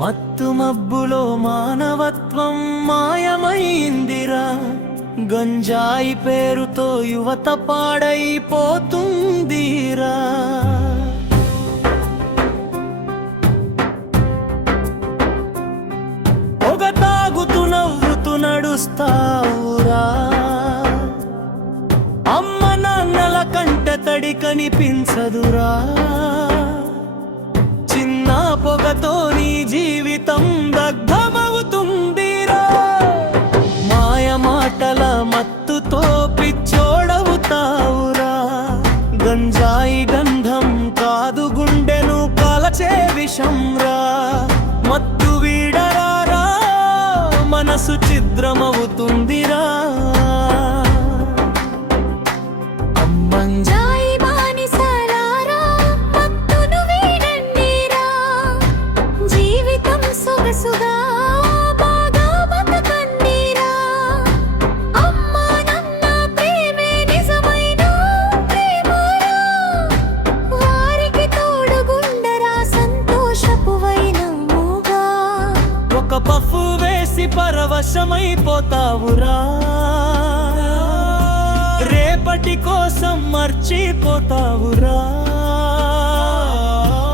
మత్తు మబ్బులో మానవత్వం మాయమైందిరా, గంజాయి పేరుతో యువత పాడైపోతుందిరా. పొగ తాగుతూ నవ్వుతూ నడుస్తావురా, అమ్మ నాన్నల కంట తడి కనిపించదురా. చిన్న పొగతో నీ జీవితం దగ్ధమవుతుందిరా. మాయ మాటల మత్తుతో పిచ్చోడవుతావురా. గంజాయి గంధం కాదు గుండెను కాలచే విషంరా. మత్తు వీడరారా, మనసు ఛిద్రమవుతుందిరా. ఒక పఫు వేసి పరవశమైపోతావురా, రేపటి కోసం మర్చిపోతావురా.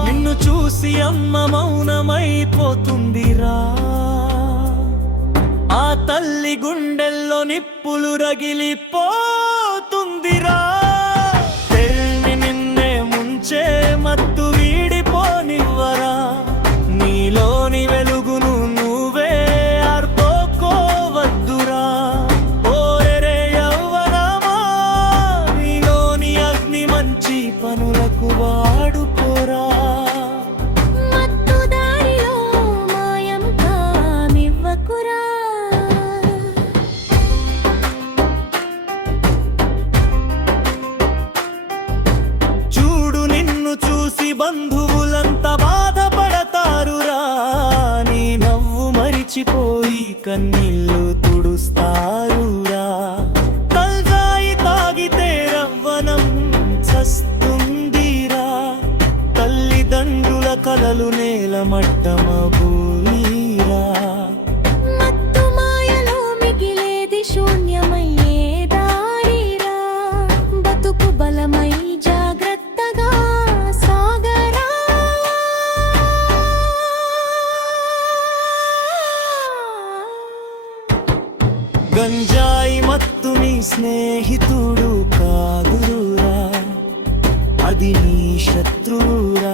నిన్ను చూసి అమ్మ మౌనమైపోతుందిరా. ఆ తల్లి గుండెల్లో నిప్పులు రగిలిపోతుందిరా. తెల్ని నిన్నే ముంచే మత్తు వీడిపోనివ్వరా. నీలోని వెలుగును నువ్వే ఆర్పుకోవద్దురా. ఓరే యవ్వనమా, నీలోని అగ్ని మంచి పనులకు వాడుకోరా. చూడు నిన్ను చూసి బంధువులంతా బాధపడతారురా. నీ నవ్వు మరిచిపోయి కన్నీళ్ళు తుడుస్తారురా. కల్జాయి తాగితే రవ్వనం చస్తుందిరా. తల్లిదండ్రుల కలలు నేలమట్టమబూలిరా. మత్తు మాయలో మిగిలేది శూన్యమయ్యే దారిరా. బతుకు బలమై జాగ్రత్తగా సాగరా. గంజాయి మత్తు నీ స్నేహితుడు కాదురా, అది నీ శత్రువురా.